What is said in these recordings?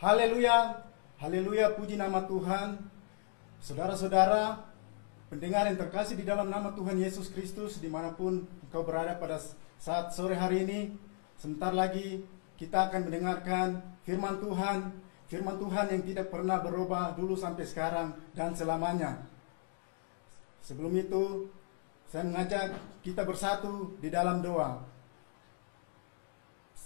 Haleluya, haleluya, puji nama Tuhan. Saudara-saudara, pendengar yang terkasih di dalam nama Tuhan Yesus Kristus, dimanapun engkau berada pada saat sore hari ini, sebentar lagi kita akan mendengarkan firman Tuhan yang tidak pernah berubah dulu sampai sekarang dan selamanya. Sebelum itu, saya mengajak kita bersatu di dalam doa.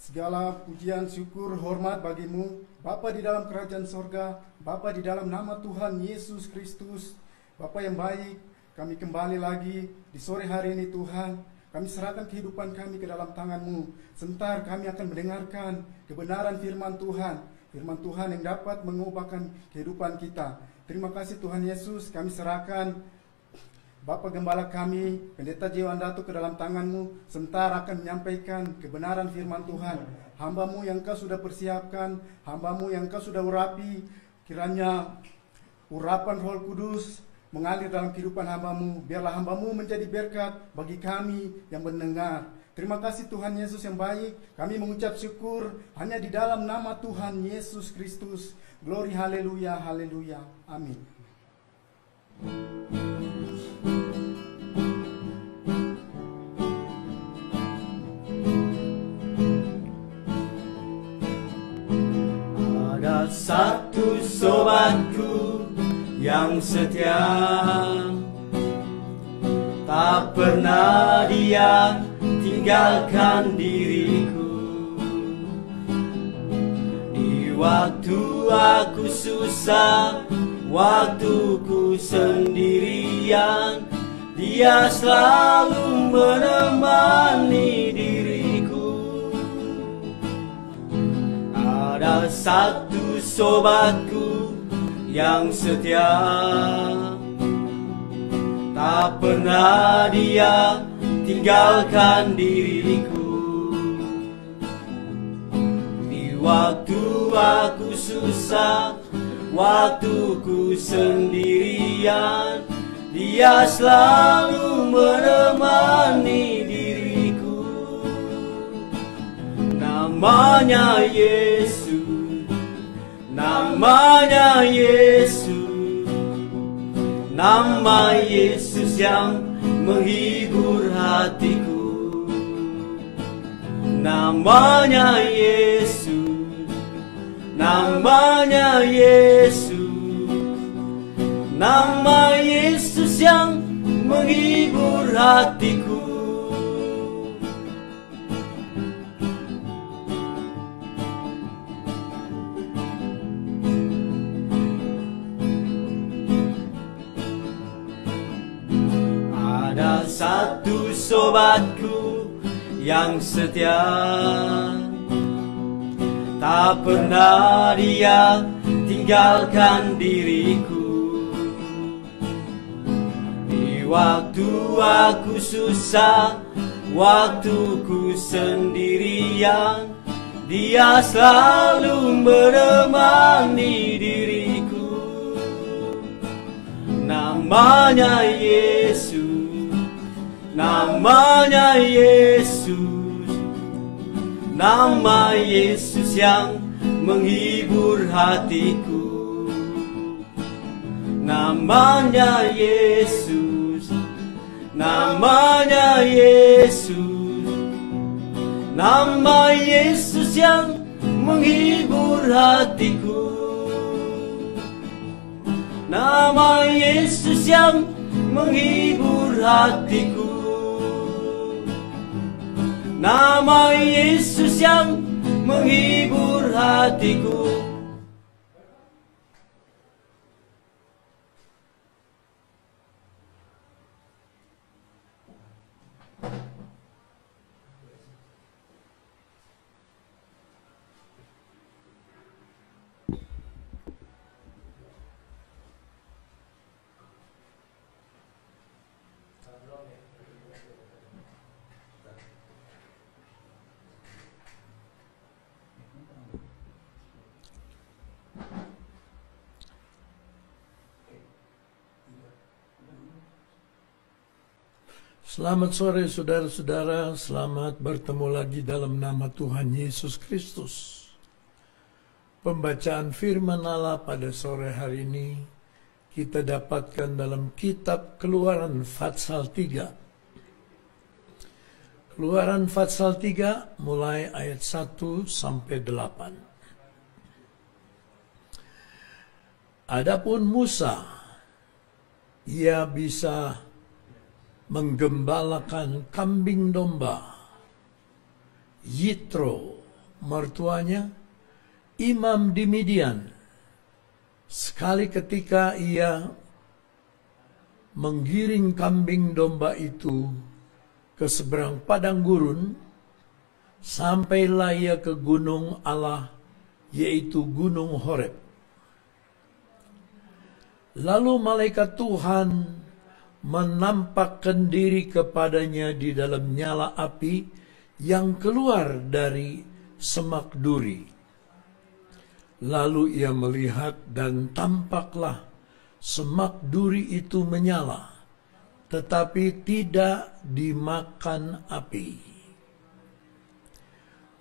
Segala pujian, syukur, hormat bagimu, Bapa di dalam kerajaan sorga, Bapa di dalam nama Tuhan Yesus Kristus, Bapa yang baik, kami kembali lagi di sore hari ini Tuhan. Kami serahkan kehidupan kami ke dalam tangan-Mu. Sebentar kami akan mendengarkan kebenaran firman Tuhan yang dapat mengubahkan kehidupan kita. Terima kasih Tuhan Yesus, kami serahkan Bapak Gembala kami, Pendeta Jiwandatu ke dalam tangan-Mu, sebentar akan menyampaikan kebenaran firman Tuhan. Hamba-Mu yang Kau sudah persiapkan, hamba-Mu yang Kau sudah urapi, kiranya urapan Roh Kudus mengalir dalam kehidupan hamba-Mu. Biarlah hamba-Mu menjadi berkat bagi kami yang mendengar. Terima kasih Tuhan Yesus yang baik, kami mengucap syukur hanya di dalam nama Tuhan Yesus Kristus. Glory, haleluya, haleluya, amin. Ada satu sobatku yang setia, tak pernah dia tinggalkan diriku. Di waktu aku susah, waktuku sendirian, dia selalu menemani diriku. Ada satu sobatku yang setia, tak pernah dia tinggalkan diriku. Di waktu aku susah, waktuku sendirian, dia selalu menemani diriku. Namanya Yesus, namanya Yesus, nama Yesus yang menghibur hatiku. Namanya Yesus, namanya Yesus, nama Yesus yang menghibur hatiku. Ada satu sobatku yang setia, tak pernah dia tinggalkan diriku. Di waktu aku susah, waktuku sendirian, dia selalu menemani diriku. Namanya Yesus, namanya Yesus, nama Yesus yang menghibur hatiku. Namanya Yesus, namanya Yesus, nama Yesus yang menghibur hatiku. Nama Yesus yang menghibur hatiku. Nama Yesus yang menghibur hatiku. Selamat sore saudara-saudara, selamat bertemu lagi dalam nama Tuhan Yesus Kristus. Pembacaan firman Allah pada sore hari ini kita dapatkan dalam kitab Keluaran Fatsal 3. Keluaran Fatsal 3 mulai ayat 1 sampai 8. Adapun Musa, ia bisa menggembalakan kambing domba. Yitro, mertuanya, imam di Midian. Sekali ketika ia menggiring kambing domba itu ke seberang padang gurun, sampailah ia ke gunung Allah, yaitu Gunung Horeb. Lalu malaikat Tuhan menampakkan diri kepadanya di dalam nyala api yang keluar dari semak duri. Lalu ia melihat dan tampaklah semak duri itu menyala, tetapi tidak dimakan api.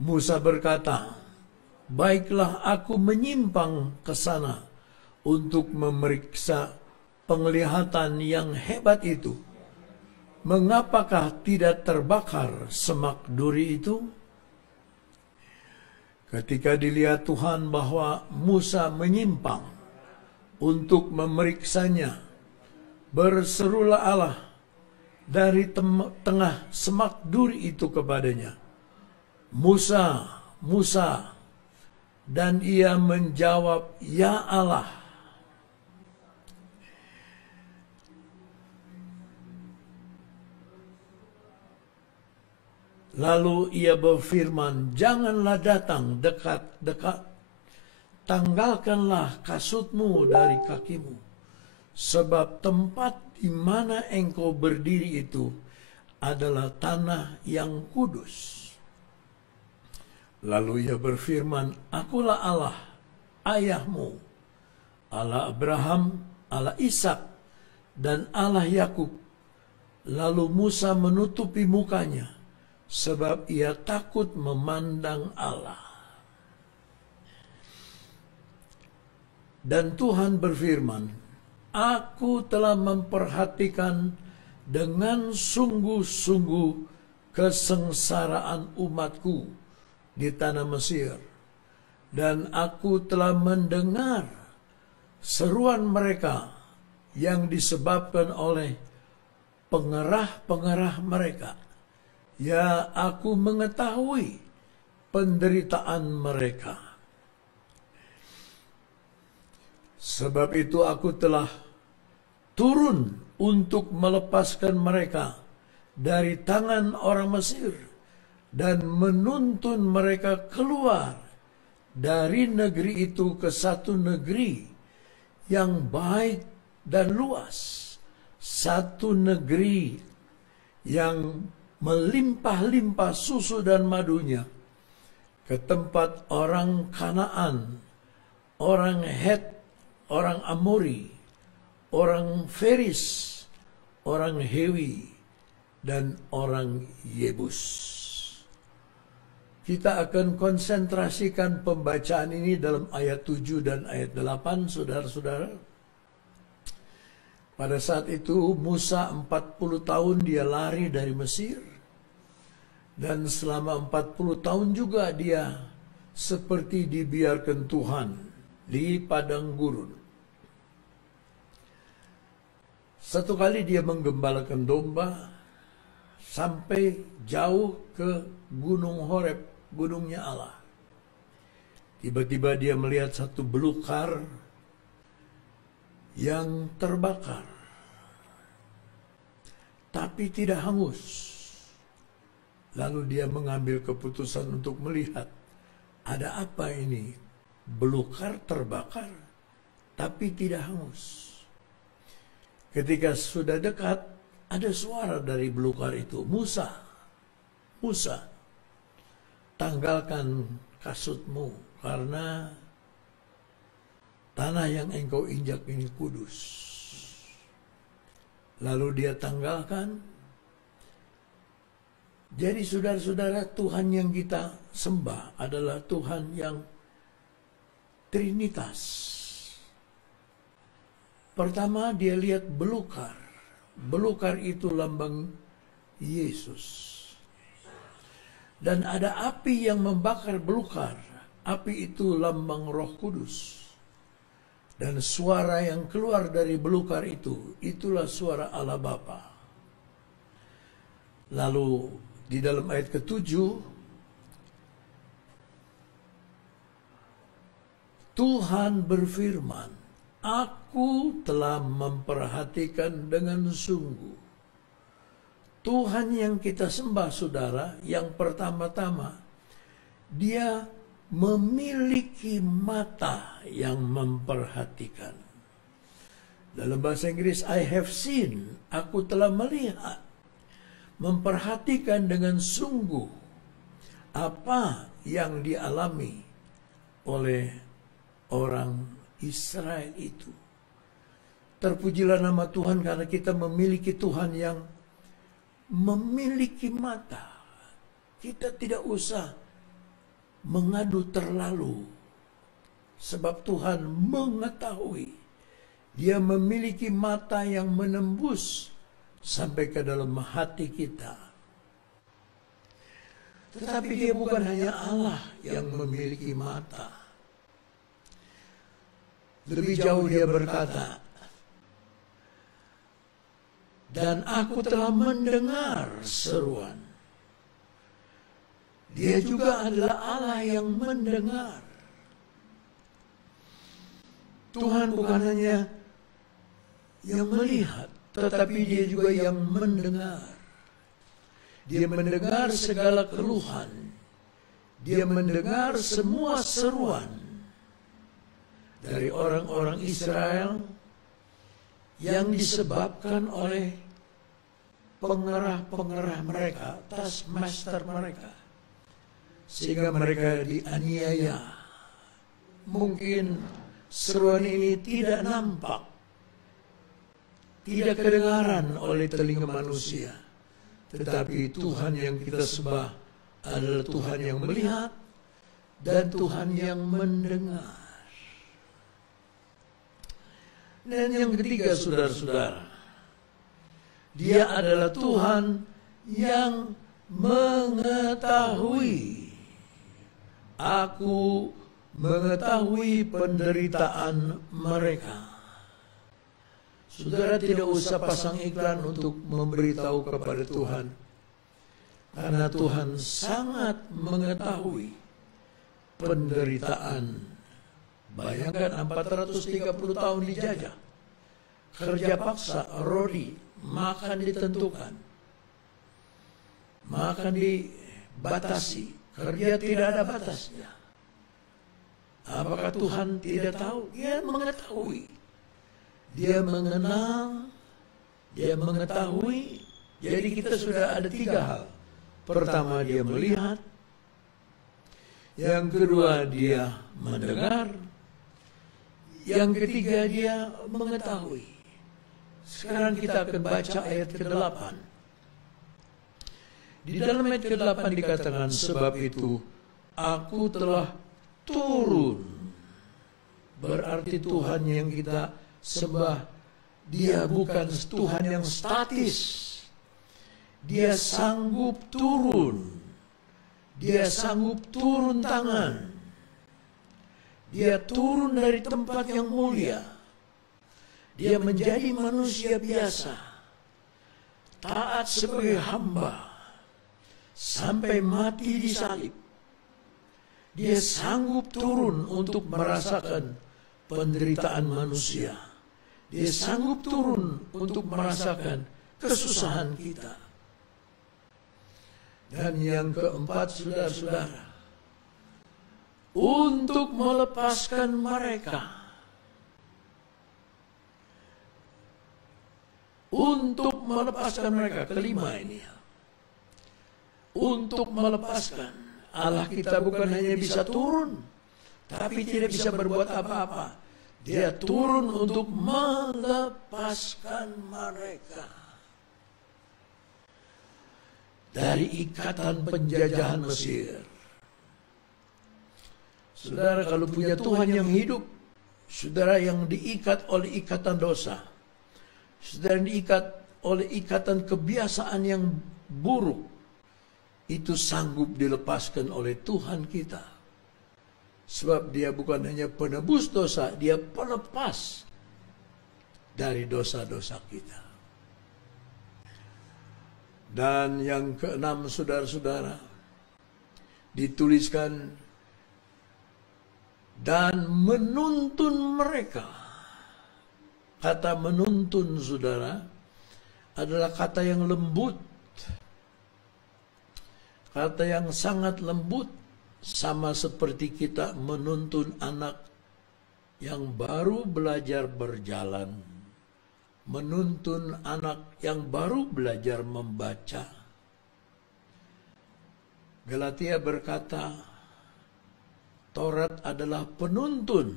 Musa berkata, "Baiklah, aku menyimpang ke sana untuk memeriksa penglihatan yang hebat itu. Mengapakah tidak terbakar semak duri itu?" Ketika dilihat Tuhan bahwa Musa menyimpang untuk memeriksanya, berserulah Allah dari tengah semak duri itu kepadanya, "Musa, Musa." Dan ia menjawab, "Ya Allah." Lalu ia berfirman, "Janganlah datang dekat-dekat. Tanggalkanlah kasutmu dari kakimu. Sebab tempat di mana engkau berdiri itu adalah tanah yang kudus." Lalu ia berfirman, "Akulah Allah, ayahmu, Allah Abraham, Allah Ishak, dan Allah Yakub." Lalu Musa menutupi mukanya, sebab ia takut memandang Allah. Dan Tuhan berfirman, "Aku telah memperhatikan dengan sungguh-sungguh kesengsaraan umatku di tanah Mesir, dan aku telah mendengar seruan mereka yang disebabkan oleh pengerah-pengerah mereka. Ya, aku mengetahui penderitaan mereka. Sebab itu aku telah turun untuk melepaskan mereka dari tangan orang Mesir dan menuntun mereka keluar dari negeri itu ke satu negeri yang baik dan luas, satu negeri yang melimpah-limpah susu dan madunya, ke tempat orang Kanaan, orang Het, orang Amori, orang Feris, orang Hewi, dan orang Yebus." Kita akan konsentrasikan pembacaan ini dalam ayat 7 dan ayat 8, saudara-saudara. Pada saat itu Musa 40 tahun dia lari dari Mesir. Dan selama 40 tahun juga dia seperti dibiarkan Tuhan di padang gurun. Satu kali dia menggembalakan domba sampai jauh ke Gunung Horeb, gunungnya Allah. Tiba-tiba dia melihat satu belukar yang terbakar, tapi tidak hangus. Lalu dia mengambil keputusan untuk melihat, ada apa ini? Belukar terbakar, tapi tidak hangus. Ketika sudah dekat, ada suara dari belukar itu, "Musa, Musa, tanggalkan kasutmu, karena tanah yang engkau injak ini kudus." Lalu dia tanggalkan, Jadi saudara-saudara, Tuhan yang kita sembah adalah Tuhan yang Trinitas. Pertama dia lihat belukar. Belukar itu lambang Yesus. Dan ada api yang membakar belukar. Api itu lambang Roh Kudus. Dan suara yang keluar dari belukar itu, itulah suara Allah Bapa. Lalu di dalam ayat ke-7, Tuhan berfirman, Aku telah memperhatikan dengan sungguh. Tuhan yang kita sembah, saudara, yang pertama-tama, dia memiliki mata yang memperhatikan. Dalam bahasa Inggris, I have seen, aku telah melihat, memperhatikan dengan sungguh apa yang dialami oleh orang Israel itu. Terpujilah nama Tuhan karena kita memiliki Tuhan yang memiliki mata. Kita tidak usah mengadu terlalu, sebab Tuhan mengetahui. Dia memiliki mata yang menembus sampai ke dalam hati kita. Tetapi dia bukan hanya Allah yang memiliki mata. Lebih jauh dia berkata, dan aku telah mendengar seruan. Dia juga adalah Allah yang mendengar. Tuhan bukan hanya yang melihat, tetapi dia juga yang mendengar. Dia mendengar segala keluhan. Dia mendengar semua seruan dari orang-orang Israel yang disebabkan oleh pengerah-pengerah mereka, taskmaster mereka, sehingga mereka dianiaya. Mungkin seruan ini tidak nampak, tidak kedengaran oleh telinga manusia, tetapi Tuhan yang kita sembah adalah Tuhan yang melihat dan Tuhan yang mendengar. Dan yang ketiga, saudara-saudara, dia adalah Tuhan yang mengetahui. Aku mengetahui penderitaan mereka. Saudara tidak usah pasang iklan untuk memberitahu kepada Tuhan, karena Tuhan sangat mengetahui penderitaan. Bayangkan 430 tahun dijajah, kerja paksa, rodi, makan ditentukan, makan dibatasi, kerja tidak ada batasnya. Apakah Tuhan tidak tahu? Dia mengetahui. Dia mengenal, dia mengetahui. Jadi kita sudah ada 3 hal. Pertama, dia melihat. Yang kedua, dia mendengar. Yang ketiga, dia mengetahui. Sekarang kita akan baca ayat ke-8. Di dalam ayat ke-8 dikatakan, sebab itu aku telah turun. Berarti Tuhan yang kita sembah, dia bukan Tuhan yang statis. Dia sanggup turun. Dia sanggup turun tangan. Dia turun dari tempat yang mulia. Dia menjadi manusia biasa, taat sebagai hamba, sampai mati di salib. Dia sanggup turun untuk merasakan penderitaan manusia. Dia sanggup turun untuk merasakan kesusahan kita. Dan yang keempat, saudara-saudara, untuk melepaskan mereka. Untuk melepaskan mereka. Kelima ini. Untuk melepaskan. Allah kita bukan hanya bisa turun, tapi tidak bisa berbuat apa-apa. Dia turun untuk melepaskan mereka. dari ikatan penjajahan Mesir. Saudara, kalau punya Tuhan yang hidup, saudara yang diikat oleh ikatan dosa, saudara yang diikat oleh ikatan kebiasaan yang buruk, itu sanggup dilepaskan oleh Tuhan kita. Sebab dia bukan hanya penebus dosa, dia pelepas dari dosa-dosa kita. Dan yang keenam, saudara-saudara, dituliskan, dan menuntun mereka. Kata menuntun, saudara, adalah kata yang lembut. Kata yang sangat lembut, sama seperti kita menuntun anak yang baru belajar berjalan. Menuntun anak yang baru belajar membaca. Galatia berkata, Taurat adalah penuntun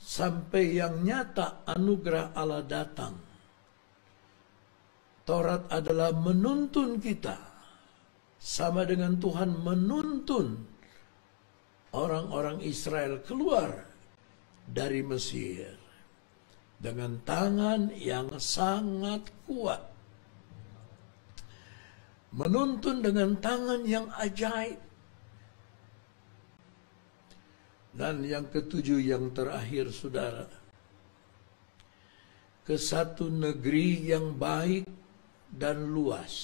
sampai yang nyata anugerah Allah datang. Taurat adalah menuntun kita, sama dengan Tuhan menuntun orang-orang Israel keluar dari Mesir dengan tangan yang sangat kuat. Menuntun dengan tangan yang ajaib. Dan yang ketujuh, yang terakhir, saudara, ke satu negeri yang baik dan luas.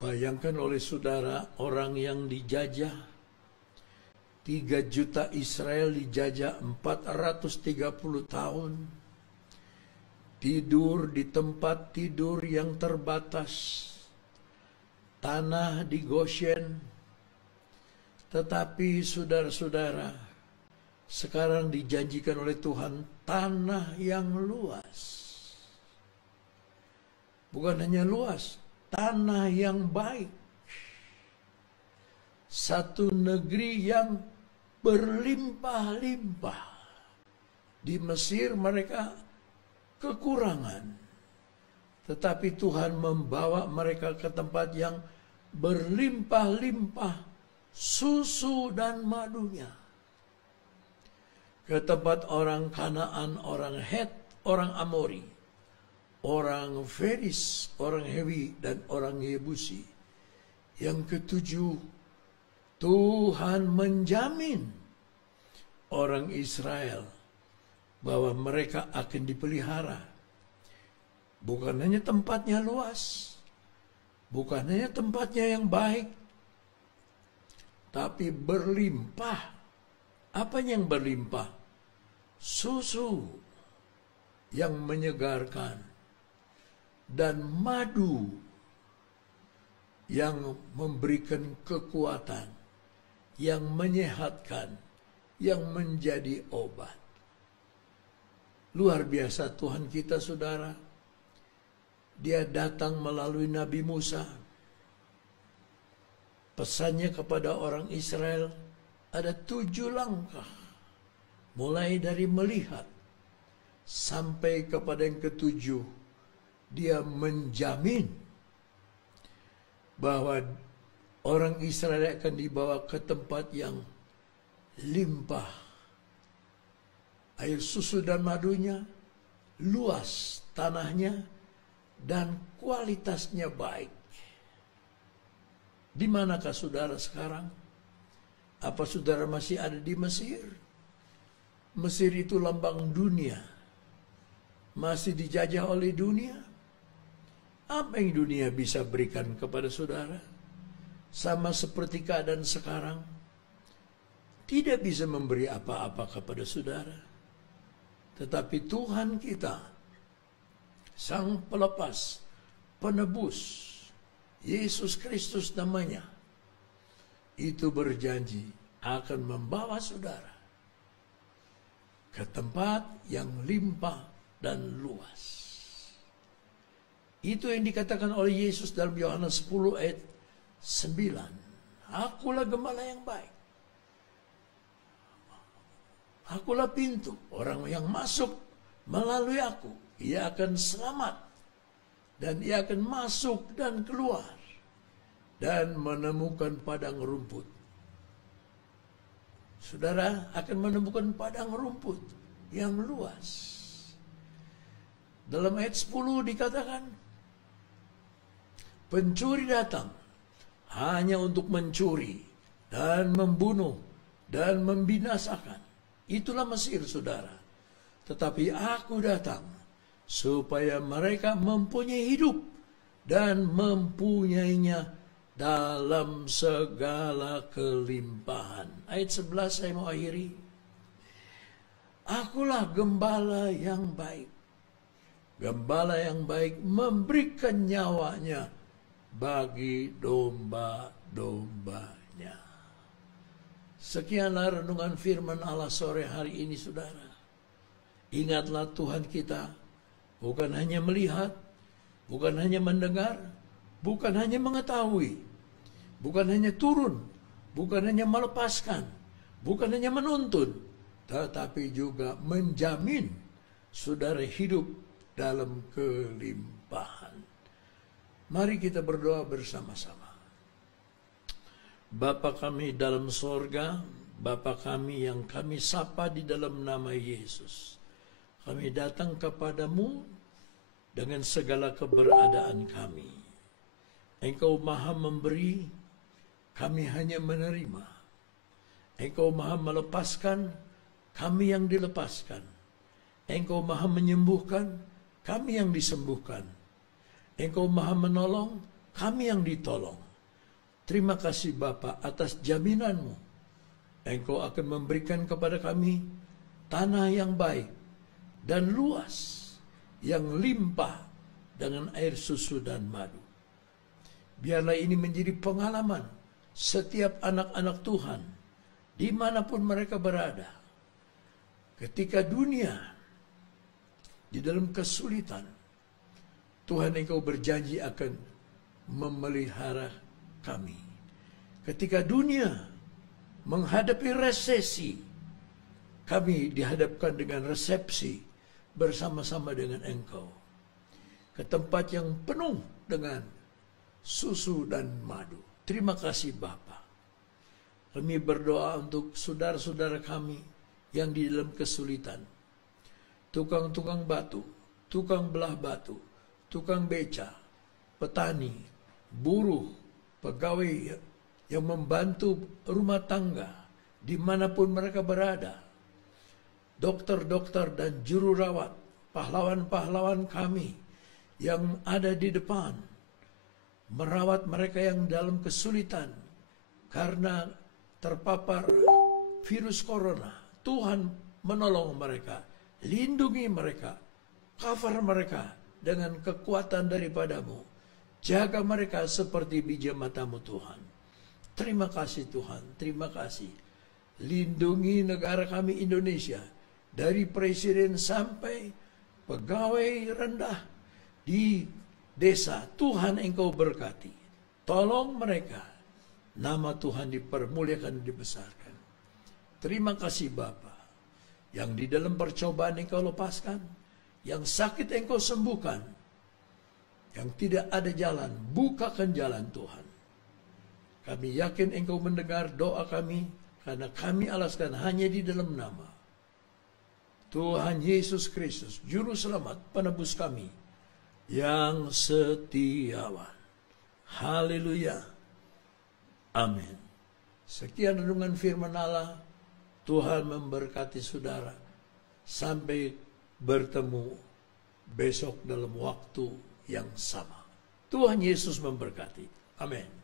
Bayangkan oleh saudara, orang yang dijajah, 3 juta Israel dijajah 430 tahun. Tidur di tempat tidur yang terbatas. Tanah di Goshen. Tetapi saudara-saudara, sekarang dijanjikan oleh Tuhan tanah yang luas. Bukan hanya luas, tanah yang baik. Satu negeri yang berlimpah-limpah. Di Mesir mereka kekurangan. Tetapi Tuhan membawa mereka ke tempat yang berlimpah-limpah susu dan madunya. Ke tempat orang Kanaan, orang Het, orang Amori, orang Feris, orang Hewi, dan orang Yebusi. Yang ketujuh, Tuhan menjamin orang Israel bahwa mereka akan dipelihara. Bukan hanya tempatnya luas, bukan hanya tempatnya yang baik, tapi berlimpah. Apa yang berlimpah? Susu yang menyegarkan dan madu yang memberikan kekuatan, yang menyehatkan, yang menjadi obat. Luar biasa Tuhan kita, saudara. Dia datang melalui Nabi Musa. Pesannya kepada orang Israel ada 7 langkah. Mulai dari melihat sampai kepada yang ketujuh. Dia menjamin bahwa orang Israel akan dibawa ke tempat yang limpah. Air susu dan madunya, luas tanahnya, dan kualitasnya baik. Di manakah saudara sekarang? Apa saudara masih ada di Mesir? Mesir itu lambang dunia. Masih dijajah oleh dunia. Apa yang dunia bisa berikan kepada saudara? Sama seperti keadaan sekarang. Tidak bisa memberi apa-apa kepada saudara. Tetapi Tuhan kita, Sang Pelepas, Penebus, Yesus Kristus namanya, itu berjanji akan membawa saudara ke tempat yang limpah dan luas. Itu yang dikatakan oleh Yesus dalam Yohanes 10 ayat 9. Akulah gembala yang baik. Akulah pintu. Orang yang masuk melalui aku, ia akan selamat Dan ia akan masuk dan keluar dan menemukan padang rumput. Saudara akan menemukan padang rumput yang luas. Dalam ayat 10 dikatakan, pencuri datang hanya untuk mencuri dan membunuh dan membinasakan. Itulah Mesir, saudara. Tetapi aku datang supaya mereka mempunyai hidup dan mempunyainya dalam segala kelimpahan. Ayat 11 saya mau akhiri. Akulah gembala yang baik. Gembala yang baik memberikan nyawanya bagi domba-dombanya. Sekianlah renungan firman Allah sore hari ini, saudara. Ingatlah Tuhan kita bukan hanya melihat, bukan hanya mendengar, bukan hanya mengetahui, bukan hanya turun, bukan hanya melepaskan, bukan hanya menuntun, tetapi juga menjamin saudara hidup dalam kelimpahan. Mari kita berdoa bersama-sama. Bapa kami dalam sorga, Bapa kami yang kami sapa di dalam nama Yesus, kami datang kepadamu dengan segala keberadaan kami. Engkau maha memberi, kami hanya menerima. Engkau maha melepaskan, kami yang dilepaskan. Engkau maha menyembuhkan, kami yang disembuhkan. Engkau maha menolong, kami yang ditolong. Terima kasih Bapa atas jaminanmu. Engkau akan memberikan kepada kami tanah yang baik dan luas, yang limpah dengan air susu dan madu. Biarlah ini menjadi pengalaman setiap anak-anak Tuhan, dimanapun mereka berada. Ketika dunia di dalam kesulitan, Tuhan Engkau berjanji akan memelihara kami. Ketika dunia menghadapi resesi, kami dihadapkan dengan resepsi bersama-sama dengan Engkau ke tempat yang penuh dengan susu dan madu. Terima kasih Bapa. Kami berdoa untuk saudara-saudara kami yang di dalam kesulitan. Tukang-tukang batu, tukang belah batu, tukang beca, petani, buruh, pegawai yang membantu rumah tangga dimanapun mereka berada, dokter-dokter dan juru rawat, pahlawan-pahlawan kami yang ada di depan, merawat mereka yang dalam kesulitan karena terpapar virus corona. Tuhan menolong mereka, lindungi mereka, cover mereka dengan kekuatan daripadamu. Jaga mereka seperti biji matamu Tuhan. Terima kasih Tuhan, terima kasih. Lindungi negara kami Indonesia, dari presiden sampai pegawai rendah di desa. Tuhan Engkau berkati. Tolong mereka. Nama Tuhan dipermuliakan, dibesarkan. Terima kasih Bapa. Yang di dalam percobaan Engkau lepaskan, yang sakit Engkau sembuhkan, yang tidak ada jalan, bukakan jalan Tuhan. Kami yakin Engkau mendengar doa kami, karena kami alaskan hanya di dalam nama Tuhan Yesus Kristus, Juru Selamat, Penebus kami, yang setiawan. Haleluya. Amin. Sekian renungan firman Allah. Tuhan memberkati saudara. Sampai bertemu besok dalam waktu yang sama. Tuhan Yesus memberkati. Amin.